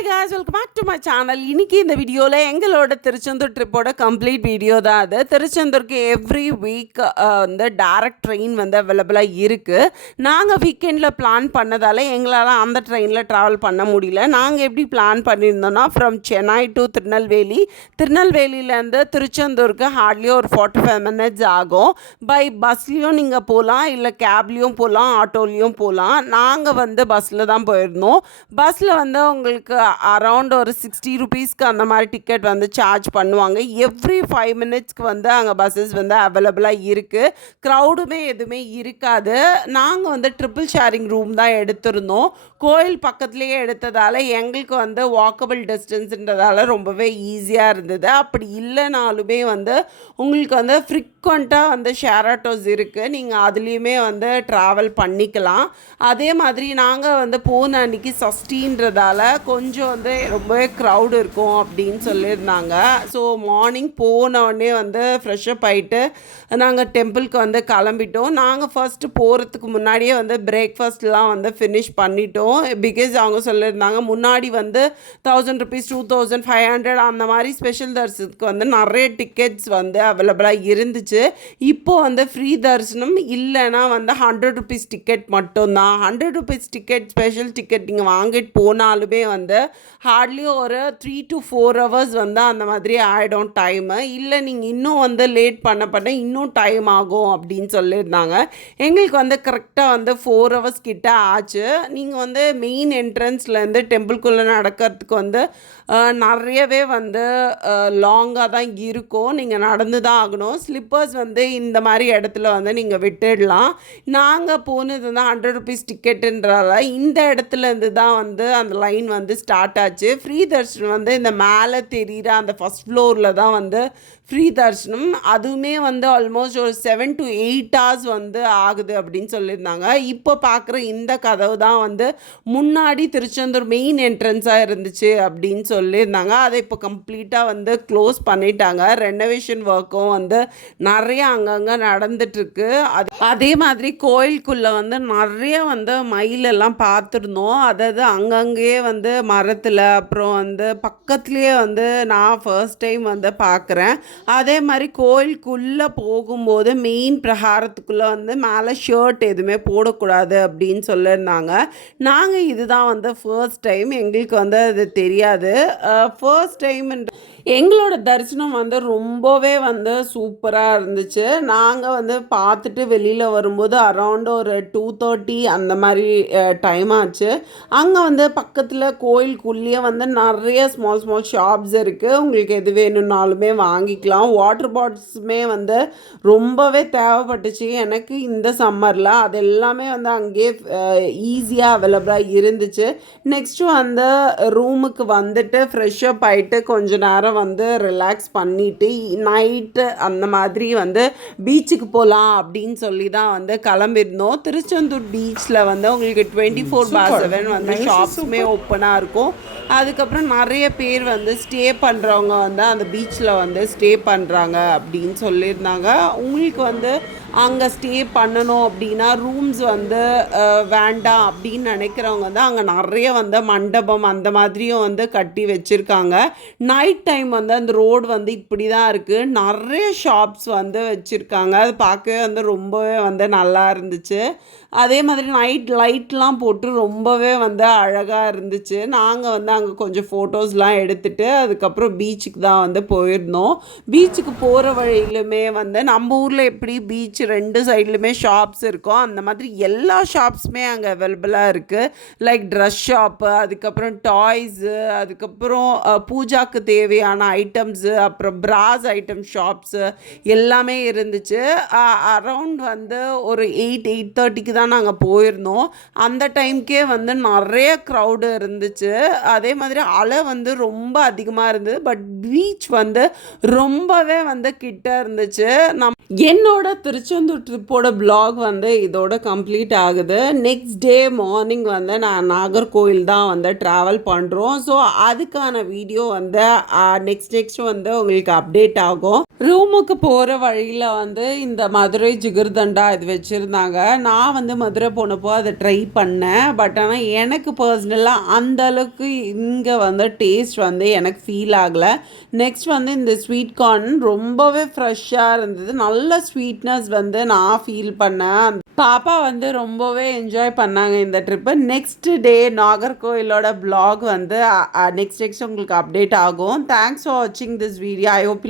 Hi guys, welcome back to my channel. இன்றைக்கி இந்த வீடியோவில் எங்களோட திருச்செந்தூர் ட்ரிப்போட கம்ப்ளீட் வீடியோ தான் அது. திருச்செந்தூருக்கு எவ்ரி வீக் வந்து டைரக்ட் ட்ரெயின் வந்து அவைலபிளாக இருக்குது. நாங்கள் வீக்கெண்டில் பிளான் பண்ணதால் எங்களால் அந்த ட்ரெயினில் ட்ராவல் பண்ண முடியல. நாங்கள் எப்படி பிளான் பண்ணியிருந்தோன்னா ஃப்ரம் சென்னை டு திருநெல்வேலி, திருநெல்வேலியிலேருந்து திருச்செந்தூருக்கு ஹார்ட்லி ஒரு 45 minutes ஆகும். பை பஸ்லேயும் நீங்கள் போகலாம், இல்லை கேப்லேயும் போகலாம், ஆட்டோலேயும் போகலாம். நாங்கள் வந்து பஸ்ஸில் தான் போயிருந்தோம். பஸ்ஸில் வந்து உங்களுக்கு அரவுண்ட் ஒரு 60 rupeesக்கு அந்த மாதிரி டிக்கெட் வந்து சார்ஜ் பண்ணுவாங்க. எவ்ரி 5 minutesக்கு வந்து அங்கே பஸ்ஸஸ் வந்து அவைலபிளாக இருக்குது. க்ரௌடுமே எதுவுமே இருக்காது. நாங்கள் வந்து ட்ரிபிள் ஷேரிங் ரூம் தான் எடுத்திருந்தோம். கோயில் பக்கத்துலேயே எடுத்ததால் எங்களுக்கு வந்து வாக்கபிள் டிஸ்டன்ஸுன்றதால ரொம்பவே ஈஸியாக இருந்தது. அப்படி இல்லைனாலுமே வந்து உங்களுக்கு வந்து ஃப்ரீக்வெண்ட்டாக வந்து ஷேர் ஆட்டோஸ் இருக்குது, நீங்கள் அதுலேயுமே வந்து ட்ராவல் பண்ணிக்கலாம். அதே மாதிரி நாங்கள் வந்து போன அன்றைக்கி சஷ்டின்றதால கொஞ்சம் வந்து ரொம்பவே க்ரௌடு இருக்கும் அப்படின்னு சொல்லியிருந்தாங்க. ஸோ மார்னிங் போனோடனே வந்து ஃப்ரெஷ்அப் ஆகிட்டு நாங்கள் டெம்பிளுக்கு வந்து கிளம்பிட்டோம். நாங்கள் ஃபஸ்ட்டு போகிறதுக்கு முன்னாடியே வந்து பிரேக்ஃபாஸ்ட்லாம் வந்து ஃபினிஷ் பண்ணிட்டோம். பிகாஸ் அவங்க சொல்லியிருந்தாங்க முன்னாடி வந்து 1000 rupees 2500 அந்த மாதிரி ஸ்பெஷல் தரிசனத்துக்கு வந்து நிறைய டிக்கெட்ஸ் வந்து அவைலபிளாக இருந்துச்சு. இப்போது வந்து ஃப்ரீ தரிசனம் இல்லைன்னா வந்து 100 rupees டிக்கெட் மட்டும்தான். 100 rupees டிக்கெட் ஸ்பெஷல் டிக்கெட் நீங்கள் வாங்கிட்டு போனாலுமே வந்து ஹார்ட்லி ஒரு 3 to 4 hours வந்து அந்த மாதிரி ஆகிடும் டைமு. இல்லை நீங்கள் இன்னும் வந்து லேட் பண்ண இன்னும் டைம் ஆகும் அப்படின்னு சொல்லியிருந்தாங்க. எங்களுக்கு வந்து கரெக்டாக வந்து 4 hours கிட்ட ஆச்சு. நீங்கள் வந்து மெயின் என்ட்ரன்ஸ்லேருந்து டெம்பிள்குள்ளே நடக்கிறதுக்கு வந்து நிறையவே வந்து லாங்காக தான் இருக்கும். நீங்கள் நடந்து தான் ஆகணும். ஸ்லிப்பர்ஸ் வந்து இந்த மாதிரி இடத்துல வந்து நீங்கள் விட்டுடலாம். நாங்கள் போனது வந்து 100 rupees டிக்கெட்டுன்றதால இந்த இடத்துலேருந்து தான் வந்து அந்த லைன் வந்து ஸ்டார்ட் ஆச்சு. ஃப்ரீ தர்ஷனம் வந்து இந்த மேலே தெரிகிற அந்த ஃபஸ்ட் ஃப்ளோரில் தான் வந்து ஃப்ரீ தர்ஷனம். அதுவுமே வந்து ஆல்மோஸ்ட் ஒரு 7 to 8 hours வந்து ஆகுது அப்படின்னு சொல்லியிருந்தாங்க. இப்போ பார்க்குற இந்த கதவு தான் வந்து முன்னாடி திருச்செந்தூர் மெயின் என்ட்ரன்ஸாக இருந்துச்சு அப்படின்னு சொல்லியிருந்தாங்க. அதை இப்போ கம்ப்ளீட்டாக வந்து க்ளோஸ் பண்ணிட்டாங்க. ரெனோவேஷன் ஒர்க்கும் வந்து நிறைய அங்கங்கே நடந்துட்டுருக்கு. அதே மாதிரி கோயிலுக்குள்ளே வந்து நிறைய வந்து மயிலெல்லாம் பார்த்துருந்தோம். அதாவது அங்கங்கேயே வந்து மரத்தில், அப்புறம் வந்து பக்கத்துலேயே வந்து நான் ஃபர்ஸ்ட் டைம் வந்து பார்க்குறேன். அதே மாதிரி கோயிலுக்குள்ளே போகும்போது மெயின் பிரகாரத்துக்குள்ளே வந்து மேலே ஷர்ட் எதுவுமே போடக்கூடாது அப்படின்னு சொல்லியிருந்தாங்க. நாங்கள் இதுதான் வந்து ஃபர்ஸ்ட் டைம், எங்களுக்கு வந்து அது தெரியாது. ஃபர்ஸ்ட் டைம்ன்ற எங்களோட தரிசனம் வந்து ரொம்பவே வந்து சூப்பராக இருந்துச்சு. நாங்கள் வந்து பார்த்துட்டு வெளியில் வரும்போது அரௌண்ட் ஒரு 2:30 அந்த மாதிரி டைம் ஆச்சு. அங்கே வந்து பக்கத்தில் கோயிலுக்குள்ளேயே வந்து நிறைய ஸ்மால் ஷாப்ஸ் இருக்குது. உங்களுக்கு எது வேணும்னாலுமே வாங்கிக்கலாம். வாட்டர் பாட்டில்ஸுமே வந்து ரொம்பவே தேவைப்பட்டுச்சு எனக்கு இந்த சம்மரில். அது எல்லாமே வந்து அங்கேயே ஈஸியாக அவைலபிளாக இருந்துச்சு. நெக்ஸ்ட்டு அந்த ரூமுக்கு வந்துட்டு ஃப்ரெஷ்அப் ஆகிட்டு கொஞ்ச நேரம் வந்து ரிலாக்ஸ் பண்ணிவிட்டு நைட்டு அந்த மாதிரி வந்து பீச்சுக்கு போகலாம் அப்படின்னு சொல்லி தான் வந்து கிளம்பியிருந்தோம். திருச்செந்தூர் பீச்சில் வந்து உங்களுக்கு 24/7 வந்து ஷாப்ஸுமே ஓப்பனாக இருக்கும். அதுக்கப்புறம் நிறைய பேர் வந்து ஸ்டே பண்ணுறவங்க வந்து அந்த பீச்சில் வந்து ஸ்டே பண்ணுறாங்க அப்படின்னு சொல்லியிருந்தாங்க. உங்களுக்கு வந்து அங்கே ஸ்டே பண்ணணும் அப்படின்னா ரூம்ஸ் வந்து வேண்டாம் அப்படின்னு நினைக்கிறவங்க வந்து அங்கே நிறைய வந்து மண்டபம் அந்த மாதிரியும் வந்து கட்டி வச்சுருக்காங்க. நைட் டைம் வந்து அந்த ரோடு வந்து இப்படி தான் இருக்குது. நிறைய ஷாப்ஸ் வந்து வச்சுருக்காங்க. அது பார்க்கவே வந்து ரொம்பவே வந்து நல்லா இருந்துச்சு. அதே மாதிரி நைட் லைட்லாம் போட்டு ரொம்பவே வந்து அழகாக இருந்துச்சு. நாங்கள் வந்து அங்கே கொஞ்சம் ஃபோட்டோஸ்லாம் எடுத்துகிட்டு அதுக்கப்புறம் பீச்சுக்கு தான் வந்து போயிருந்தோம். பீச்சுக்கு போகிற வழியிலுமே வந்து நம்ம ஊரில் எப்படி பீச் 2 சைட்லையுமே ஷாப்ஸ் இருக்கும், அந்த மாதிரி எல்லா ஷாப்ஸுமே அங்கே அவைலபிளாக இருக்குது. லைக் ட்ரெஸ் ஷாப்பு, அதுக்கப்புறம் டாய்ஸு, அதுக்கப்புறம் பூஜாக்கு தேவையான ஐட்டம்ஸு, அப்புறம் பிராஸ் ஐட்டம் ஷாப்ஸு எல்லாமே இருந்துச்சு. அரவுண்ட் வந்து ஒரு 8:30க்கு தான் நாங்கள் போயிருந்தோம். அந்த டைம்க்கே வந்து நிறைய க்ரௌடு இருந்துச்சு. அதே மாதிரி அலை வந்து ரொம்ப அதிகமாக இருந்தது. பட் பீச் வந்து ரொம்பவே வந்து கிட்ட இருந்துச்சு. என்னோட திருச்சி திருச்செந்தூர் ட்ரிப்போட vlog வந்து இதோட கம்ப்ளீட் ஆகுது. நெக்ஸ்ட் டே மார்னிங் வந்து நான் நாகர்கோயில் தான் வந்து ட்ராவல் பண்ணுறோம். ஸோ அதுக்கான வீடியோ வந்து நெக்ஸ்ட் வந்து உங்களுக்கு அப்டேட் ஆகும். ரூமுக்கு போகிற வழியில் வந்து இந்த மதுரை ஜிகர்தண்டா இது வச்சுருந்தாங்க. நான் வந்து மதுரை போனப்போ அதை ட்ரை பண்ணேன். பட் ஆனால் எனக்கு பர்சனலாக அந்த அளவுக்கு இங்கே வந்து டேஸ்ட் வந்து எனக்கு ஃபீல் ஆகலை. நெக்ஸ்ட் வந்து இந்த ஸ்வீட் கார்ன் ரொம்பவே ஃப்ரெஷ்ஷாக இருந்தது. நல்ல ஸ்வீட்னஸ் வந்து நான் ஃபீல் பண்ணேன். பாப்பா வந்து ரொம்பவே என்ஜாய் பண்ணாங்க இந்த ட்ரிப்பு. நெக்ஸ்ட் டே நாகர்கோயிலோட vlog வந்து நெக்ஸ்ட் உங்களுக்கு அப்டேட் ஆகும். தேங்க்ஸ் ஃபார் வாட்சிங் திஸ் வீடியோ. I hope